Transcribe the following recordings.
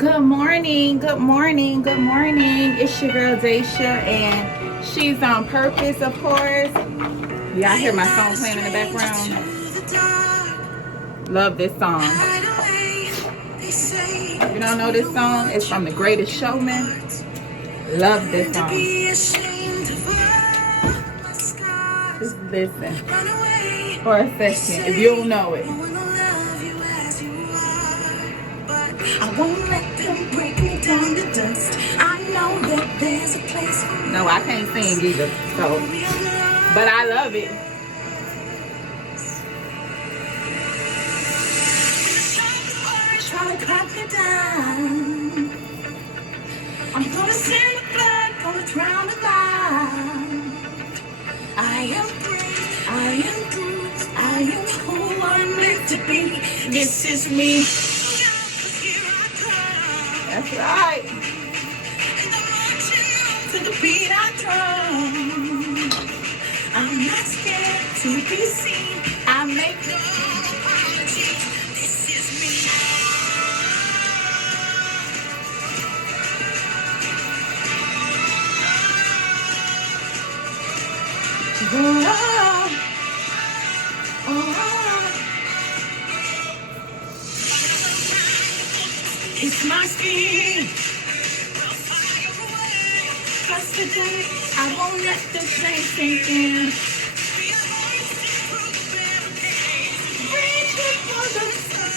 Good morning, good morning, good morning. It's your girl Daisha, and she's on purpose, of course. Y'all hear my song playing in the background? Love this song. If you don't know this song, it's from The Greatest Showman. Love this song. Just listen for a second if you don't know it. I won't let them break me down to dust. I know that there's a place for me. No, I can't sing either, so, but I love it. Try to crack me down. I'm gonna send the blood, gonna drown the light. I am who I'm meant to be. This is me. That's right. To the beat I drum. I'm not scared to be seen. I make no apology. This is me. It's my skin. Cause today I won't let the same sink in. Reach it for the sun.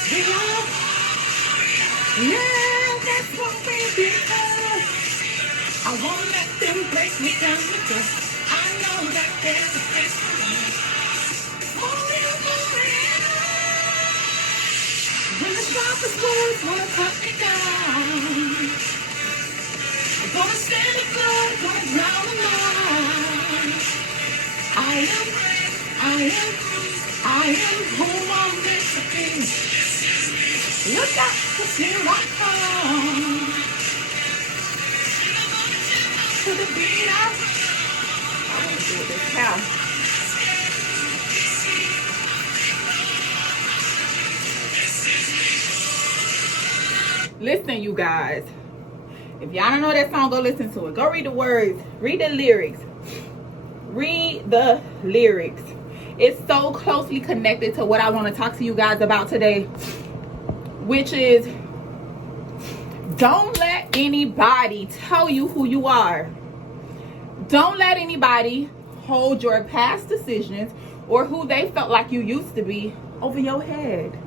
Yeah, that's what we become. I won't let them break me down to dust. I know that there's a place for me. When the sharpest words wanna cut me down, I'm gonna stand the blood, gonna drown the mind. I am who I'm meant to be. Look out, 'cause here I come. To the beat I want to do this house. Listen, you guys. If y'all don't know that song, go listen to it. Go read the words. Read the lyrics. Read the lyrics. It's so closely connected to what I want to talk to you guys about today, which is don't let anybody tell you who you are. Don't let anybody hold your past decisions or who they felt like you used to be over your head.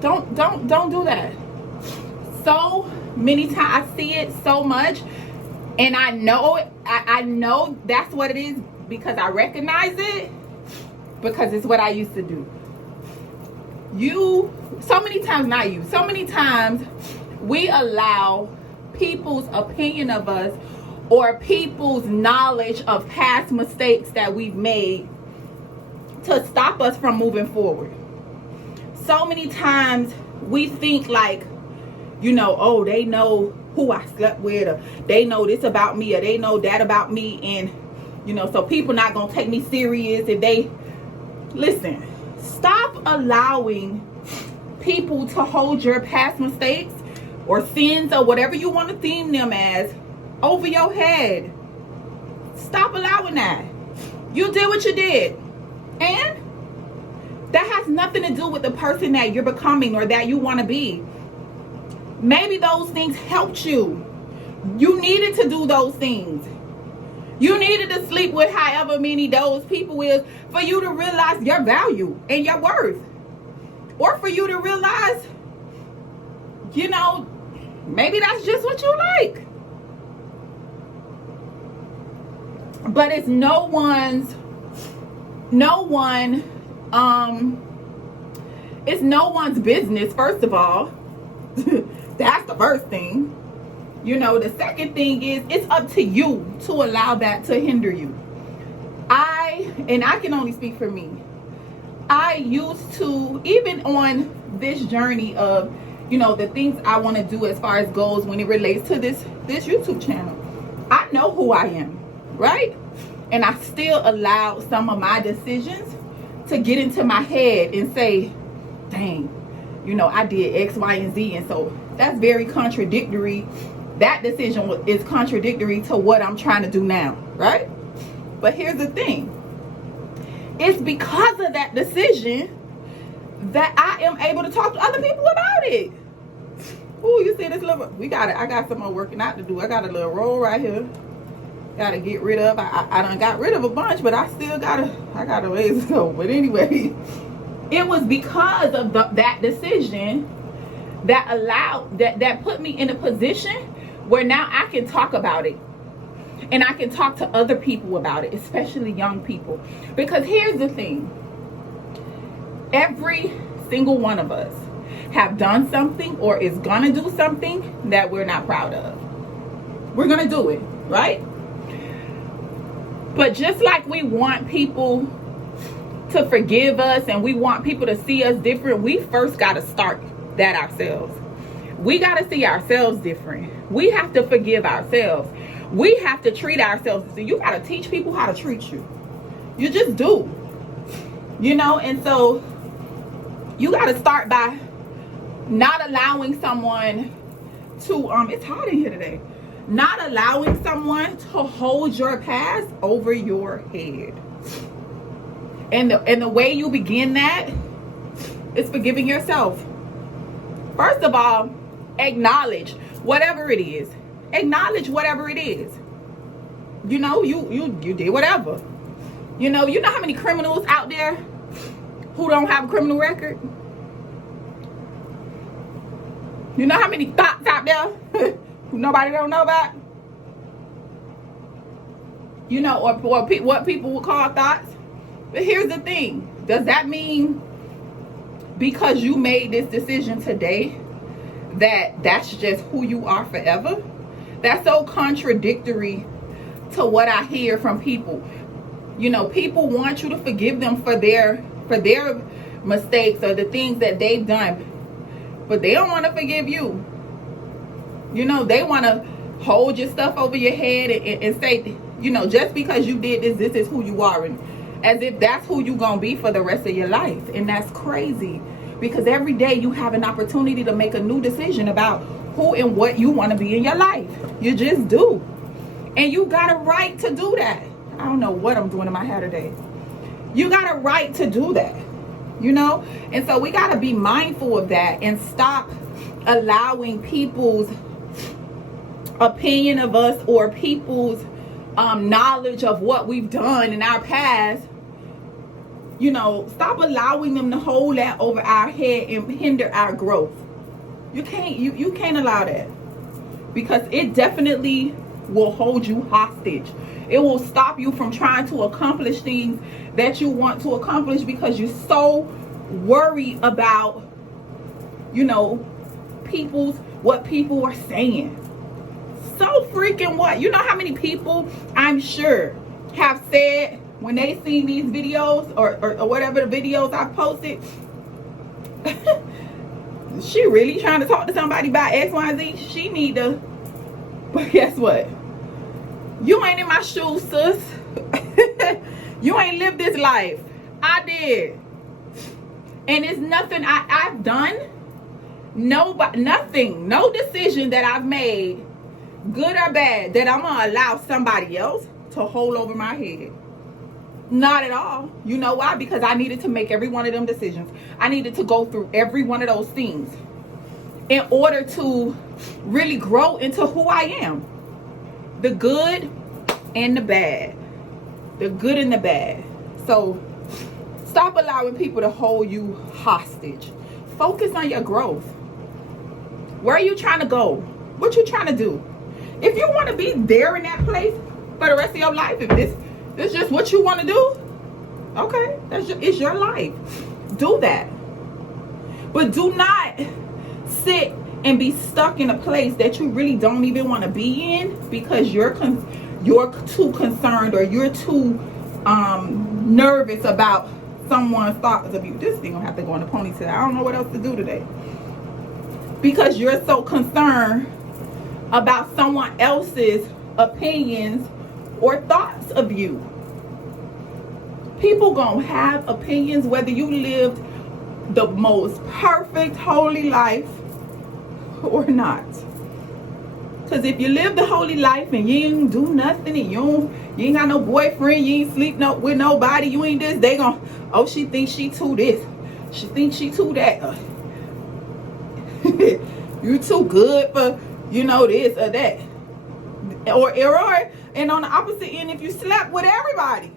Don't do that. So many times I see it so much, and I know it. I know that's what it is because I recognize it, because it's what I used to do. So many times we allow people's opinion of us or people's knowledge of past mistakes that we've made to stop us from moving forward. So many times we think like, oh, they know who I slept with, or they know this about me, or they know that about me, and so people not gonna take me serious if they listen. Stop allowing people to hold your past mistakes or sins or whatever you want to theme them as over your head. Stop allowing that. You did what you did, and that has nothing to do with the person that you're becoming or that you want to be. Maybe those things helped you. You needed to do those things. You needed to sleep with however many those people is for you to realize your value and your worth. Or for you to realize, maybe that's just what you like. But it's it's no one's business, first of all. That's the first thing. The second thing is it's up to you to allow that to hinder you. I can only speak for me. I used to, even on this journey of, the things I want to do as far as goals when it relates to this YouTube channel. I know who I am, right? And I still allow some of my decisions to get into my head and say, dang, I did X, Y, and Z, and so That's very contradictory. That decision is contradictory to what I'm trying to do now, right? But here's the thing. It's because of that decision that I am able to talk to other people about it. Ooh, you see this little, I got some more working out to do. I got a little roll right here. Gotta get rid of. I done got rid of a bunch, but I got a ways to go. But anyway, it was because of that decision that put me in a position where now I can talk about it. And I can talk to other people about it, especially young people. Because here's the thing. Every single one of us have done something or is gonna do something that we're not proud of. We're gonna do it, right? But just like we want people to forgive us and we want people to see us different, we first gotta start that ourselves. We gotta see ourselves different. We have to forgive ourselves. We have to treat ourselves. So you gotta teach people how to treat you. You just do. You know, and so you gotta start by not allowing someone to, it's hot in here today. Not allowing someone to hold your past over your head. And the way you begin that is forgiving yourself. First of all, acknowledge whatever it is. Acknowledge whatever it is. You know, you did whatever. You know how many criminals out there who don't have a criminal record? You know how many thoughts out there who nobody don't know about? You know, or what people would call thoughts. But here's the thing. Does that mean because you made this decision today that's just who you are forever? That's so contradictory to what I hear from people. You know, people want you to forgive them for their mistakes or the things that they've done, but they don't want to forgive you. You know, they want to hold your stuff over your head and say, you know, just because you did this is who you are, and as if that's who you're gonna be for the rest of your life. And that's crazy, because every day you have an opportunity to make a new decision about who and what you want to be in your life. You just do. And you got a right to do that. I don't know what I'm doing in my hair today. You got a right to do that, you know? And so we got to be mindful of that and stop allowing people's opinion of us or people's knowledge of what we've done in our past. You know, stop allowing them to hold that over our head and hinder our growth. You can't allow that, because it definitely will hold you hostage. It will stop you from trying to accomplish things that you want to accomplish because you're so worried about, you know, what people are saying. So freaking what? You know how many people I'm sure have said when they seen these videos or whatever the videos I've posted, she really trying to talk to somebody about X, Y, Z. She need to. But guess what? You ain't in my shoes, sis. You ain't lived this life. I did. And it's nothing I've done. Nothing. No decision that I've made, good or bad, that I'm going to allow somebody else to hold over my head. Not at all. You know why? Because I needed to make every one of them decisions. I needed to go through every one of those things in order to really grow into who I am. The good and the bad. The good and the bad. So stop allowing people to hold you hostage. Focus on your growth. Where are you trying to go? What you trying to do? If you want to be there in that place for the rest of your life, if this is just what you want to do, okay, it's your life. Do that. But do not sit and be stuck in a place that you really don't even want to be in because you're too concerned or you're too nervous about someone's thoughts of you. This thing gonna have to go in a ponytail. I don't know what else to do today. Because you're so concerned about someone else's opinions or thoughts of you. People gonna have opinions whether you lived the most perfect holy life or not. Because if you live the holy life and you ain't do nothing, and you ain't got no boyfriend, you ain't sleep with nobody, you ain't this, they gon', oh, she thinks she too this, she thinks she too that. You too good for, this or that. Or and on the opposite end, if you slept with everybody,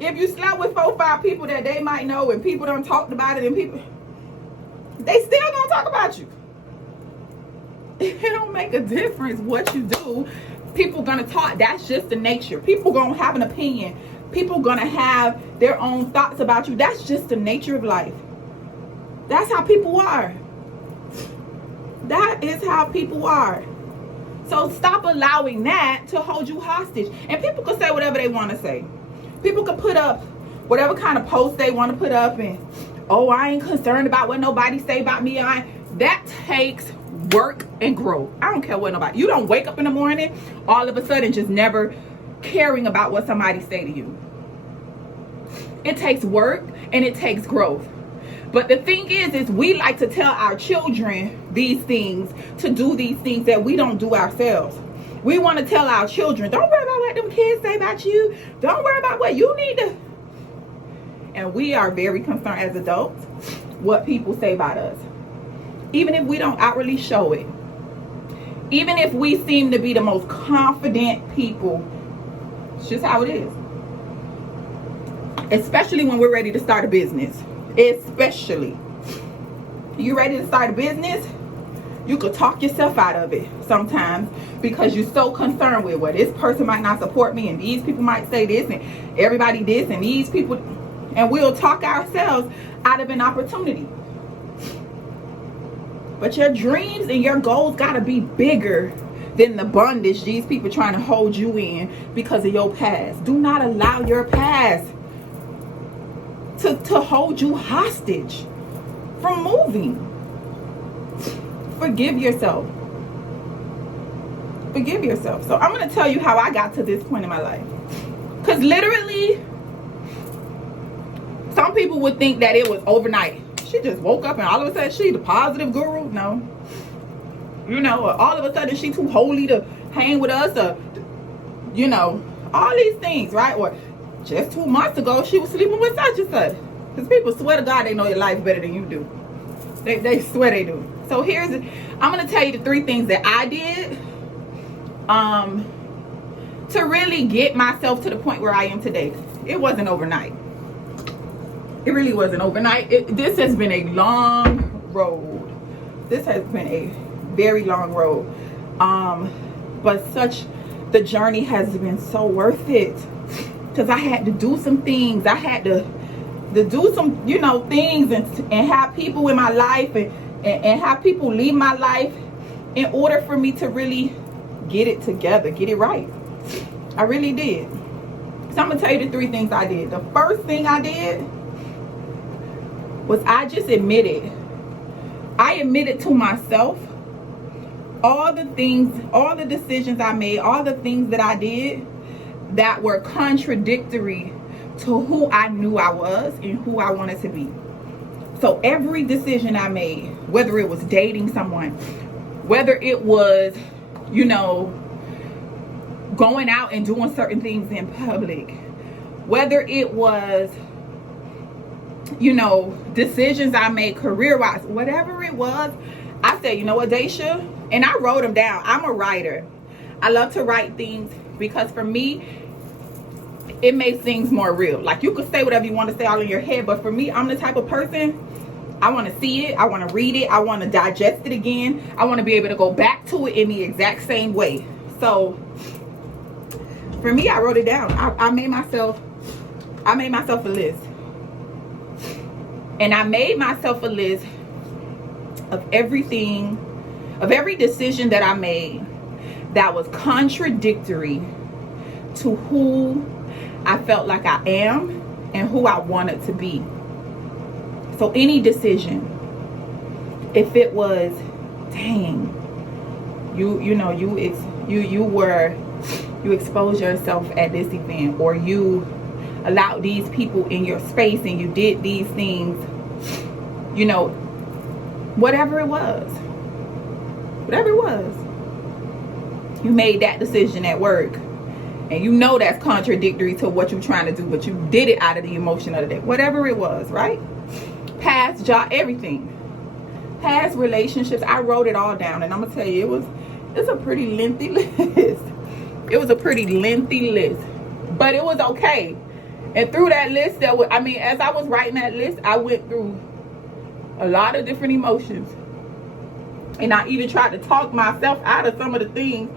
if you slept with 4 or 5 people that they might know, and people done talked about it, and people, they still gonna talk about you. It don't make a difference what you do. People gonna talk. That's just the nature. People gonna have an opinion. People gonna have their own thoughts about you. That's just the nature of life. That's how people are. That is how people are. So stop allowing that to hold you hostage. And people can say whatever they want to say. People can put up whatever kind of post they want to put up, and oh, I ain't concerned about what nobody say about me. That takes work and growth. I don't care what nobody. You don't wake up in the morning all of a sudden just never caring about what somebody say to you. It takes work and it takes growth. But the thing is we like to tell our children these things, to do these things that we don't do ourselves. We want to tell our children, don't worry about what them kids say about you. Don't worry about what you need to. And we are very concerned as adults what people say about us. Even if we don't outwardly show it. Even if we seem to be the most confident people. It's just how it is. Especially when we're ready to start a business. Especially. You ready to start a business? You could talk yourself out of it sometimes because you're so concerned with, well, this person might not support me, and these people might say this, and everybody this, and these people, and we'll talk ourselves out of an opportunity. But your dreams and your goals gotta be bigger than the bondage these people trying to hold you in because of your past. Do not allow your past to hold you hostage from moving. Forgive yourself. Forgive yourself. So I'm going to tell you how I got to this point in my life. Because literally, some people would think that it was overnight. She just woke up and all of a sudden she's the positive guru. No. All of a sudden she too holy to hang with us. Or, all these things, right? Or just 2 months ago she was sleeping with such and such. Because people swear to God they know your life better than you do. They swear they do. So I'm going to tell you the 3 things that I did to really get myself to the point where I am today. It wasn't overnight. It really wasn't overnight. This has been a long road. This has been a very long road. But the journey has been so worth it. Because I had to do some things. I had to do some, things and have people in my life and have people leave my life in order for me to really get it together, get it right. I really did. So I'm going to tell you the 3 things I did. The first thing I did was I admitted to myself all the things, all the decisions I made, all the things that I did that were contradictory to who I knew I was and who I wanted to be. So every decision I made, whether it was dating someone, whether it was, going out and doing certain things in public, whether it was, decisions I made career-wise, whatever it was, I said, you know what, Daisha? And I wrote them down. I'm a writer. I love to write things because for me, it makes things more real. Like, you could say whatever you want to say all in your head, but for me, I'm the type of person, I want to see it, I want to read it, I want to digest it again, I want to be able to go back to it in the exact same way. So for me, I wrote it down. I made myself a list. And I made myself a list of everything, of every decision that I made that was contradictory to who I felt like I am and who I wanted to be. So any decision, if it was, dang, you exposed yourself at this event, or you allowed these people in your space and you did these things, whatever it was, whatever it was. You made that decision at work, and you know that's contradictory to what you're trying to do, but you did it out of the emotion of the day. Whatever it was, right? Past job, everything. Past relationships. I wrote it all down, and I'm gonna tell you, it's a pretty lengthy list. It was a pretty lengthy list, but it was okay. And through that list, as I was writing that list, I went through a lot of different emotions. And I even tried to talk myself out of some of the things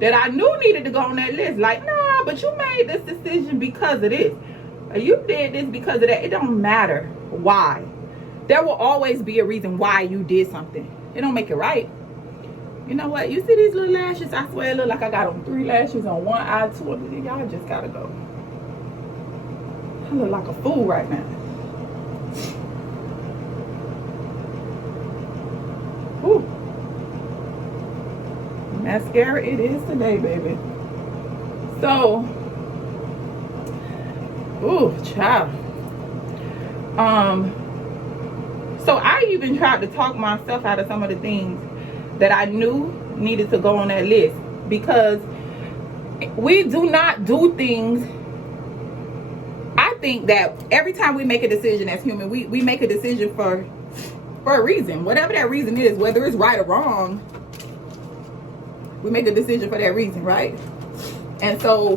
that I knew needed to go on that list. Like, nah, but you made this decision because of this. Or you did this because of that. It don't matter why. There will always be a reason why you did something. It don't make it right. You know what? You see these little lashes? I swear it look like I got on 3 lashes on one eye, 2 of them. Y'all just gotta go. I look like a fool right now. Whew. Mascara it is today, baby. So, ooh, child. So I even tried to talk myself out of some of the things that I knew needed to go on that list, because we do not do things. I think that every time we make a decision as human, we make a decision for a reason. Whatever that reason is, whether it's right or wrong, we make a decision for that reason, right? And so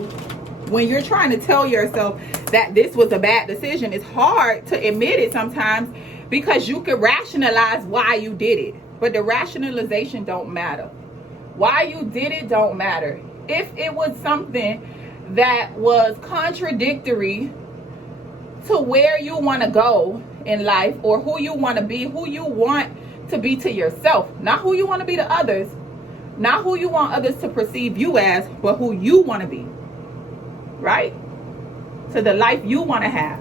when you're trying to tell yourself that this was a bad decision, it's hard to admit it sometimes, because you can rationalize why you did it, but the rationalization don't matter. Why you did it don't matter. If it was something that was contradictory to where you want to go in life, or who you want to be, who you want to be to yourself, not who you want to be to others, not who you want others to perceive you as, but who you want to be, right? To the life you want to have.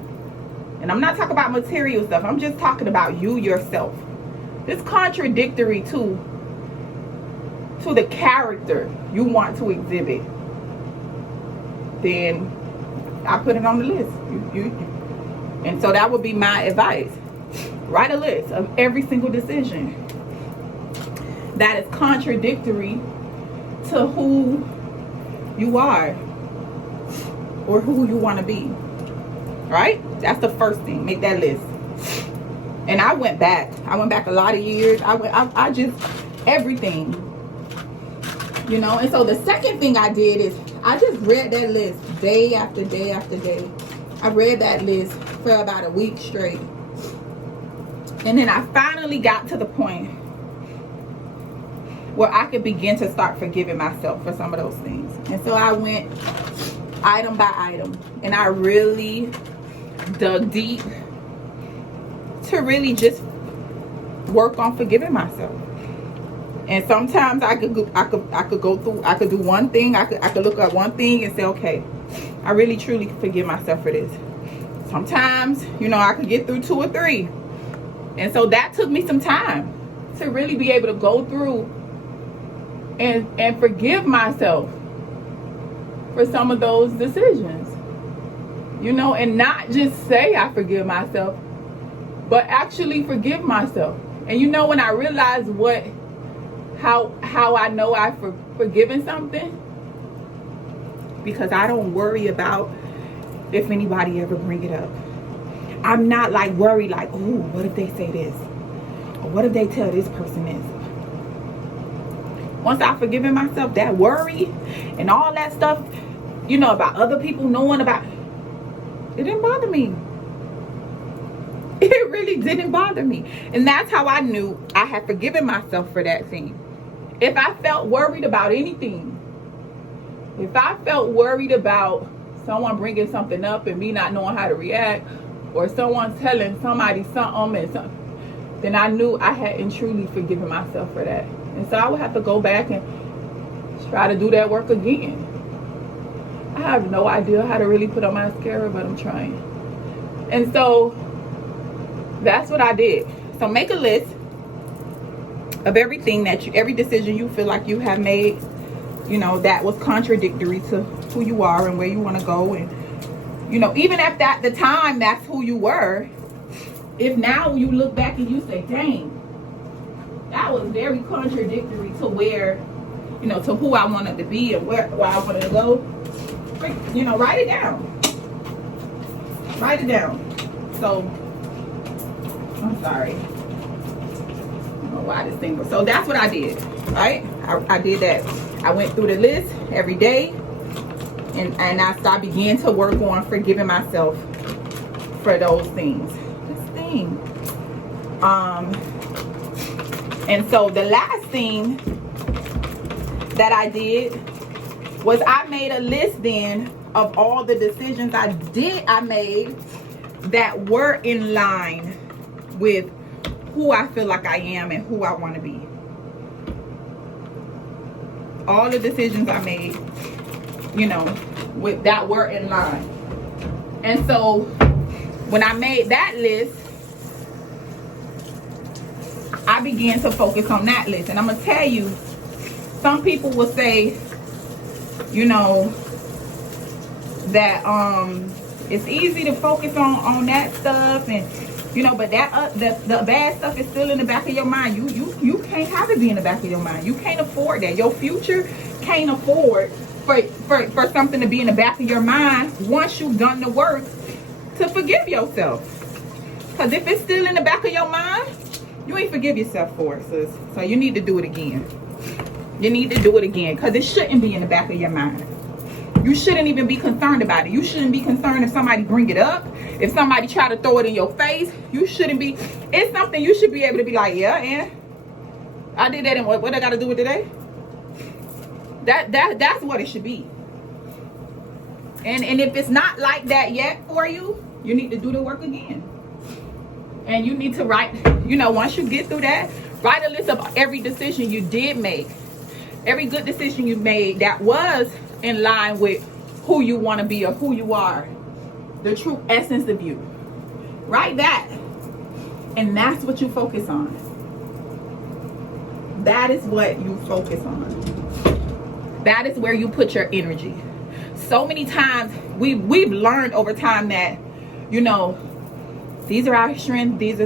And I'm not talking about material stuff. I'm just talking about you yourself. It's contradictory to the character you want to exhibit. Then I put it on the list. And so that would be my advice. Write a list of every single decision that is contradictory to who you are or who you want to be. Right? That's the first thing. Make that list. And I went back a lot of years. I just everything, you know. And so the second thing I did is I just read that list day after day after day. I read that list for about a week straight. And then I finally got to the point where I could begin to start forgiving myself for some of those things. And so I went item by item, and I really dug deep to really just work on forgiving myself. And sometimes I could do one thing. I could look at one thing and say, okay, I really truly forgive myself for this. Sometimes, you know, I could get through 2 or 3. And so that took me some time to really be able to go through and forgive myself for some of those decisions. You know, and not just say I forgive myself, but actually forgive myself. And you know, when I realized how I know I've forgiven something, because I don't worry about if anybody ever bring it up. I'm not like worried like, oh, what if they say this? Or what if they tell this person this? Once I've forgiven myself, that worry and all that stuff, you know, about other people knowing about, it didn't bother me. It really didn't bother me. And that's how I knew I had forgiven myself for that thing. If I felt worried about anything, if I felt worried about someone bringing something up and me not knowing how to react, or someone telling somebody something, then I knew I hadn't truly forgiven myself for that. And so I would have to go back and try to do that work again. I have no idea how to really put on mascara, but I'm trying. And so that's what I did. So make a list of everything every decision you feel like you have made, you know, that was contradictory to who you are and where you want to go. And, you know, even if at the time that's who you were, if now you look back and you say, dang, that was very contradictory to where, you know, to who I wanted to be and where I wanted to go. You know, write it down. Write it down. So, I'm sorry. I don't know why this thing was. So that's what I did, right? I did that. I went through the list every day, and I began to work on forgiving myself for those things. This thing. And so the last thing that I did was I made a list then of all the decisions I made that were in line with who I feel like I am and who I want to be. All the decisions I made, you know, with that were in line. And so when I made that list, I began to focus on that list. And I'm gonna tell you, some people will say, you know, that it's easy to focus on that stuff, and you know, but that the bad stuff is still in the back of your mind. You can't have it be in the back of your mind. You can't afford that. Your future can't afford for something to be in the back of your mind once you've done the work to forgive yourself. Because if it's still in the back of your mind, you ain't forgive yourself for it, sis. So you need to do it again. You need to do it again, because it shouldn't be in the back of your mind. You shouldn't even be concerned about it. You shouldn't be concerned if somebody bring it up. If somebody try to throw it in your face, you shouldn't be. It's something you should be able to be like, yeah, and I did that, and what I got to do with today? That's what it should be. And if it's not like that yet for you, you need to do the work again. And you need to write, you know, once you get through that, write a list of every decision you did make. Every good decision you made that was in line with who you want to be or who you are. The true essence of you. Write that. And that's what you focus on. That is what you focus on. That is where you put your energy. So many times we've learned over time that, you know, these are our strengths, these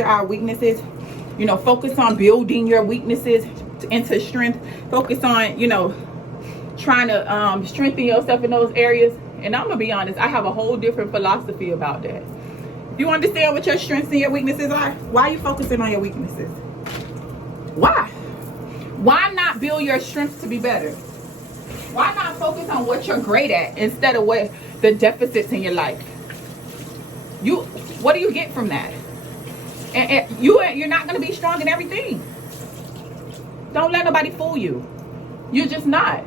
are our weaknesses. You know, focus on building your weaknesses into strength. Focus on, you know, trying to strengthen yourself in those areas. And I'm gonna be honest, I have a whole different philosophy about that. You understand what your strengths and your weaknesses are? Why are you focusing on your weaknesses? Why? Why not build your strengths to be better? Why not focus on what you're great at instead of what the deficits in your life? What do you get from that? And you're not going to be strong in everything. Don't let nobody fool you. You're just not.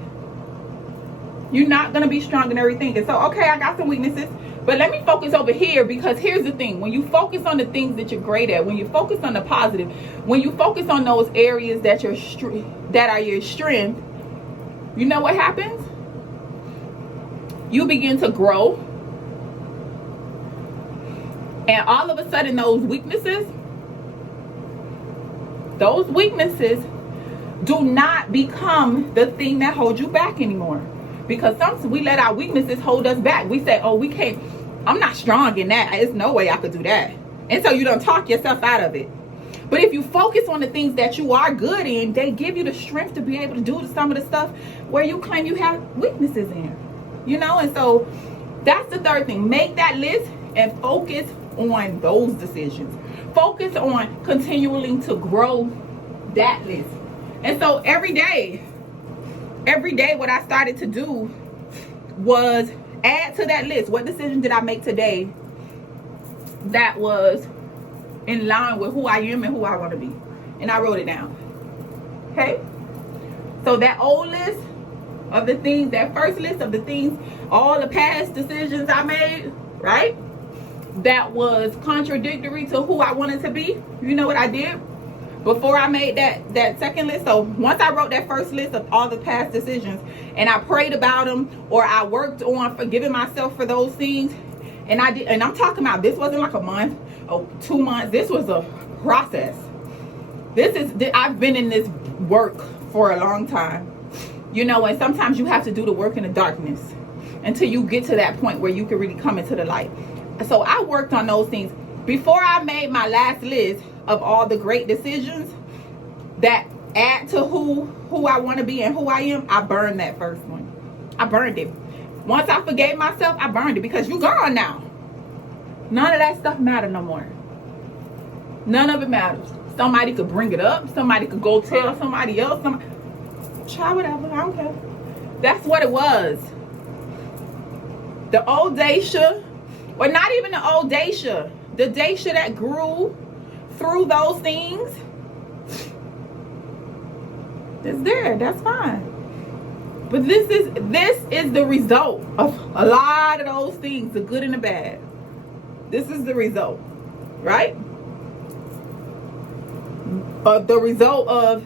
You're not going to be strong in everything. And so, okay, I got some weaknesses, but let me focus over here, because here's the thing. When you focus on the things that you're great at, when you focus on the positive, when you focus on those areas that are your strength, you know what happens? You begin to grow. And all of a sudden, those weaknesses do not become the thing that holds you back anymore. Because sometimes we let our weaknesses hold us back. We say, oh, we can't, I'm not strong in that. There's no way I could do that. And so you don't talk yourself out of it. But if you focus on the things that you are good in, they give you the strength to be able to do some of the stuff where you claim you have weaknesses in. You know, and so that's the third thing. Make that list and focus on those decisions. Focus on continuing to grow that list. And so every day what I started to do was add to that list. What decision did I make today that was in line with who I am and who I want to be? And I wrote it down. Okay? So that old list of the things, that first list of the things, all the past decisions I made, right? That was contradictory to who I wanted to be. You know what I did? Before I made that second list, so once I wrote that first list of all the past decisions and I prayed about them, or I worked on forgiving myself for those things, and I did, and I'm talking about, this wasn't like a month or 2 months. This was a process. I've been in this work for a long time, you know, and sometimes you have to do the work in the darkness until you get to that point where you can really come into the light. So I worked on those things before I made my last list of all the great decisions. that add to who I want to be and who I am, I burned that first one. I burned it. Once I forgave myself, I burned it, because you gone now. None of that stuff matters no more. None of it matters. Somebody could bring it up. Somebody could go tell somebody else. Try whatever. I don't care. That's what it was. The old Daisha, or not even the old Daisha, the Daisha that grew through those things, it's there. That's fine. But this is the result of a lot of those things, the good and the bad. This is the result, right? The result of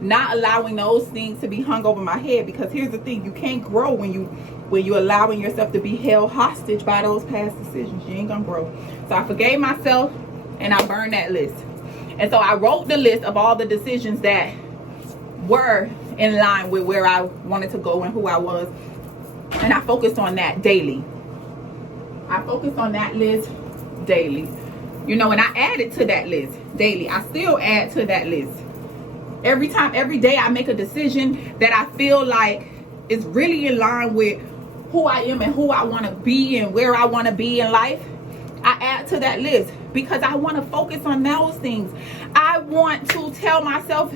not allowing those things to be hung over my head. Because here's the thing, you can't grow when you're allowing yourself to be held hostage by those past decisions. You ain't gonna grow. So I forgave myself and I burned that list. And so I wrote the list of all the decisions that were in line with where I wanted to go and who I was, and I focused on that daily. I focused on that list daily, and I added to that list daily. I still add to that list every day. I make a decision that I feel like is really in line with who I am and who I want to be and where I want to be in life. I add to that list because I want to focus on those things. I want to tell myself,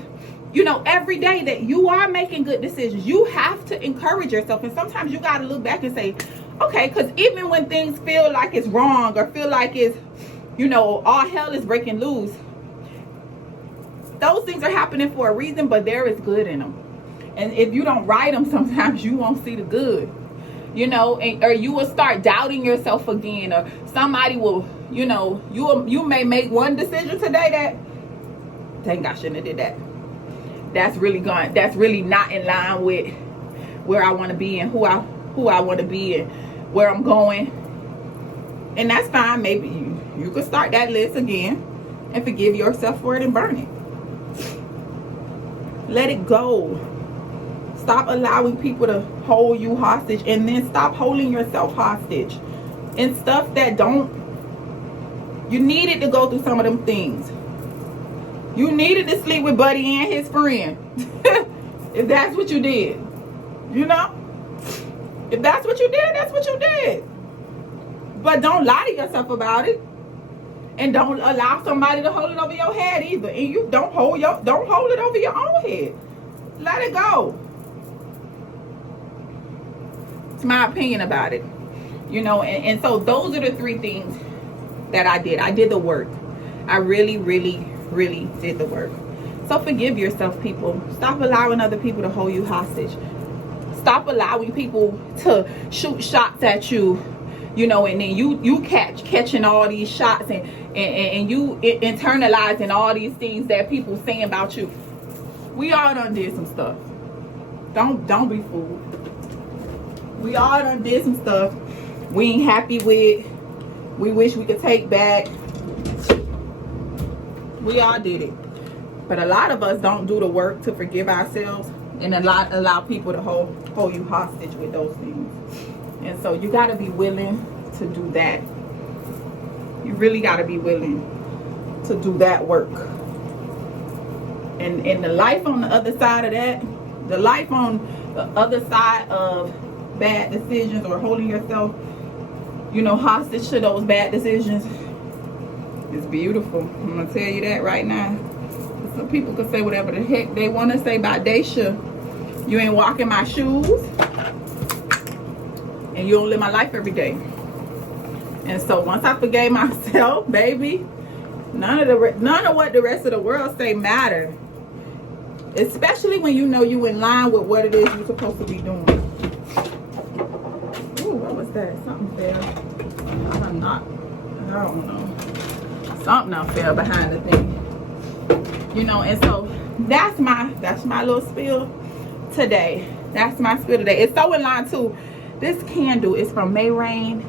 every day that you are making good decisions. You have to encourage yourself. And sometimes you got to look back and say, okay, because even when things feel like it's wrong or feel like it's, all hell is breaking loose, those things are happening for a reason, but there is good in them. And if you don't write them, sometimes you won't see the good, or you will start doubting yourself again, or somebody will, you may make one decision today that, dang, I shouldn't have did that. That's really not in line with where I want to be and who I want to be and where I'm going. And that's fine. Maybe you could start that list again and forgive yourself for it and burn it. Let it go. Stop allowing people to hold you hostage, and then stop holding yourself hostage and stuff that you needed to go through some of them things. You needed to sleep with Buddy and his friend. If that's what you did. If that's what you did, that's what you did. But don't lie to yourself about it. And don't allow somebody to hold it over your head either. And you don't hold it over your own head. Let it go. It's my opinion about it. And so those are the three things that I did. I did the work. I really, really, really did the work. So forgive yourself, people. Stop allowing other people to hold you hostage. Stop allowing people to shoot shots at you, and then you catching all these shots and you internalizing all these things that people saying about you. We all done did some stuff. Don't be fooled. We all done did some stuff we ain't happy with. We wish we could take back. We all did it. But a lot of us don't do the work to forgive ourselves and allow people to hold you hostage with those things. And so you got to be willing to do that. You really got to be willing to do that work. And the life on the other side of that, the life on the other side of bad decisions or holding yourself, hostage to those bad decisions, is beautiful. I'm going to tell you that right now. Some people could say whatever the heck they want to say about Daisha. You ain't walking my shoes. And you don't live my life every day. And so once I forgave myself, baby, none of what the rest of the world say matter. Especially when you know you in line with what it is you're supposed to be doing. Ooh, what was that? Something fell. I don't know. Something else fell behind the thing. And so that's my little spill today. That's my spill today. It's so in line too. This candle is from May Rain.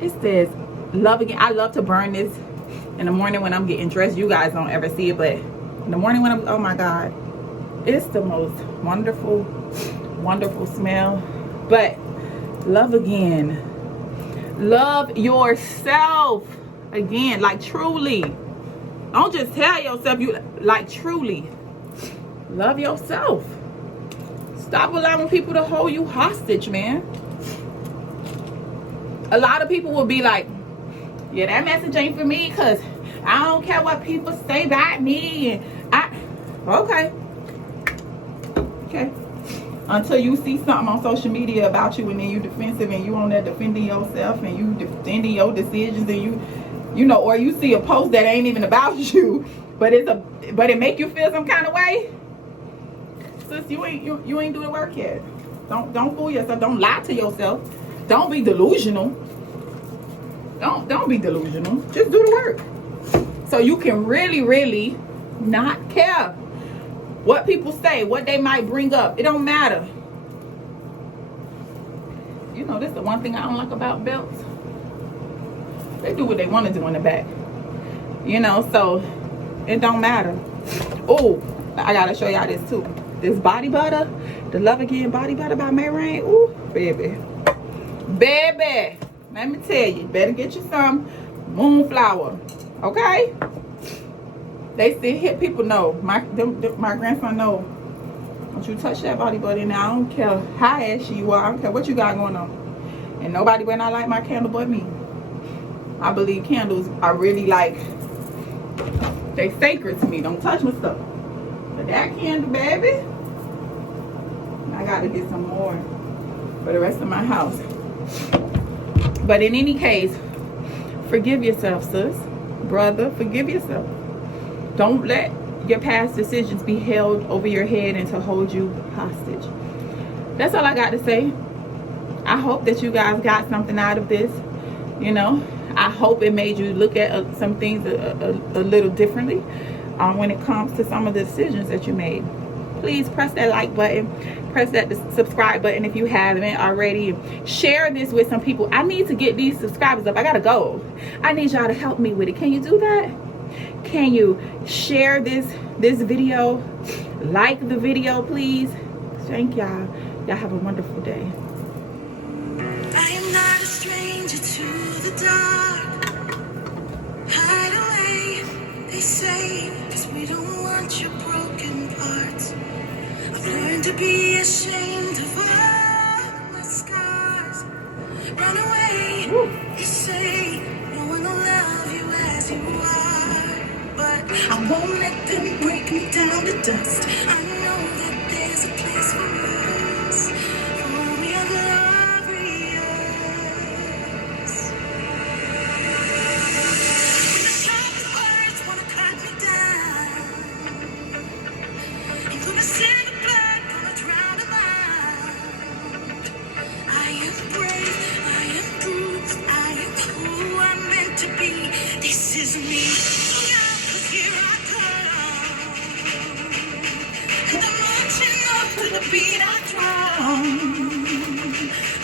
It says love again. I love to burn this in the morning when I'm getting dressed. You guys don't ever see it, but in the morning when oh my God, it's the most wonderful, wonderful smell. But love again. Love yourself again, like truly. Don't just tell yourself, you like truly Love yourself. Stop allowing people to hold you hostage, man. A lot of people will be like, yeah, that message ain't for me because I don't care what people say about me. And okay. Until you see something on social media about you and then you defensive and you on there defending yourself and you defending your decisions and you know, or you see a post that ain't even about you, but it make you feel some kind of way. Sis, you ain't do the work yet. Don't fool yourself. Don't lie to yourself. Don't be delusional. Don't be delusional. Just do the work. So you can really not care what people say, what they might bring up. It don't matter. You know, this is the one thing I don't like about belts. They do what they want to do in the back. You know, so it don't matter. Oh, I gotta show y'all this too. This body butter, the Love Again body butter by May Rain. Ooh, baby. Let me tell you, better get you some Moonflower. Okay? They still hit people know. My grandson know. Don't you touch that body butter now. I don't care how ashy you are. I don't care what you got going on. And nobody better not light my candle but me. I believe candles are really like, they sacred to me. Don't touch my stuff. But that candle, baby, I gotta get some more for the rest of my house. But in any case, forgive yourself, sis. Brother, forgive yourself. Don't let your past decisions be held over your head and to hold you hostage. That's all I got to say. I hope that you guys got something out of this. You know, I hope it made you look at some things a little differently when it comes to some of the decisions that you made. Please press that like button. Press that subscribe button if you haven't already. Share this with some people. I need to get these subscribers up. I got a goal. I need y'all to help me with it. Can you do that? Can you share this video? Like the video, please. Thank y'all. Y'all have a wonderful day. I am not a stranger to the dark. Hide away, they say, 'cause we don't want your broken parts. I've learned to be ashamed of all my scars. Run away, they say, no one will love you as you are. But I won't let them break me down to dust. I know that there's a place for us, for we are glorious. When the sharpest words wanna cut me down, I'm gonna send the blood, gonna drown them out. I am brave, I am bruised, I am who I'm meant to be. This is me. Now, 'cause here I come. And I'm marching up to the beat I drum.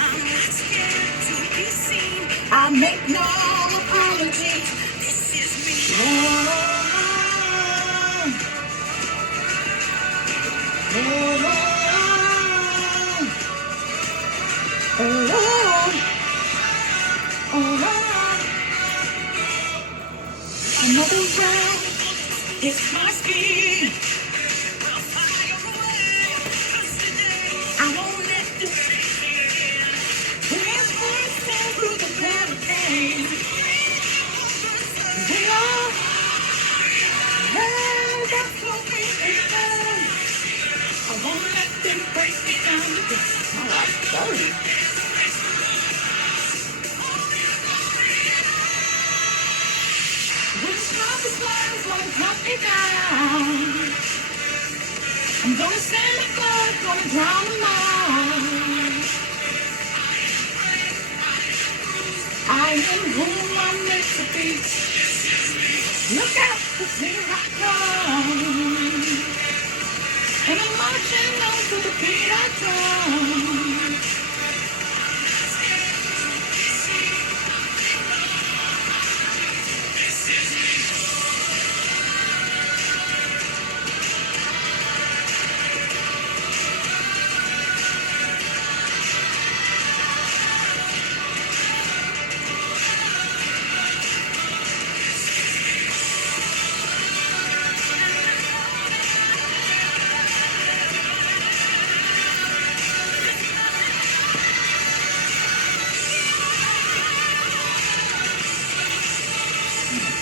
I'm not scared to be seen. I make no apologies. This is me. Oh, oh, oh, oh, oh. Another round, it's my speed. I won't let this dance through the barricade. We are, yeah, that's what we do. I won't let them break me down to this. Oh, that's dirty. When the sharpest words wanna cut me down, I'm gonna send the blood, gonna drown them out. I am who I'm meant to be. Look out, 'cause here I come. And I'm marching on to the beat I drum.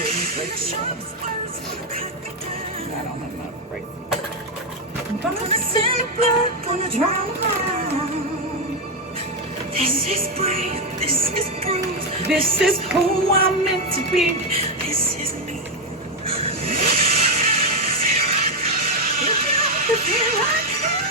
I don't know enough braces. Gonna send blood, gonna drama. This is brave, this is bruised. This is who I'm meant to be. This is me. Here I come.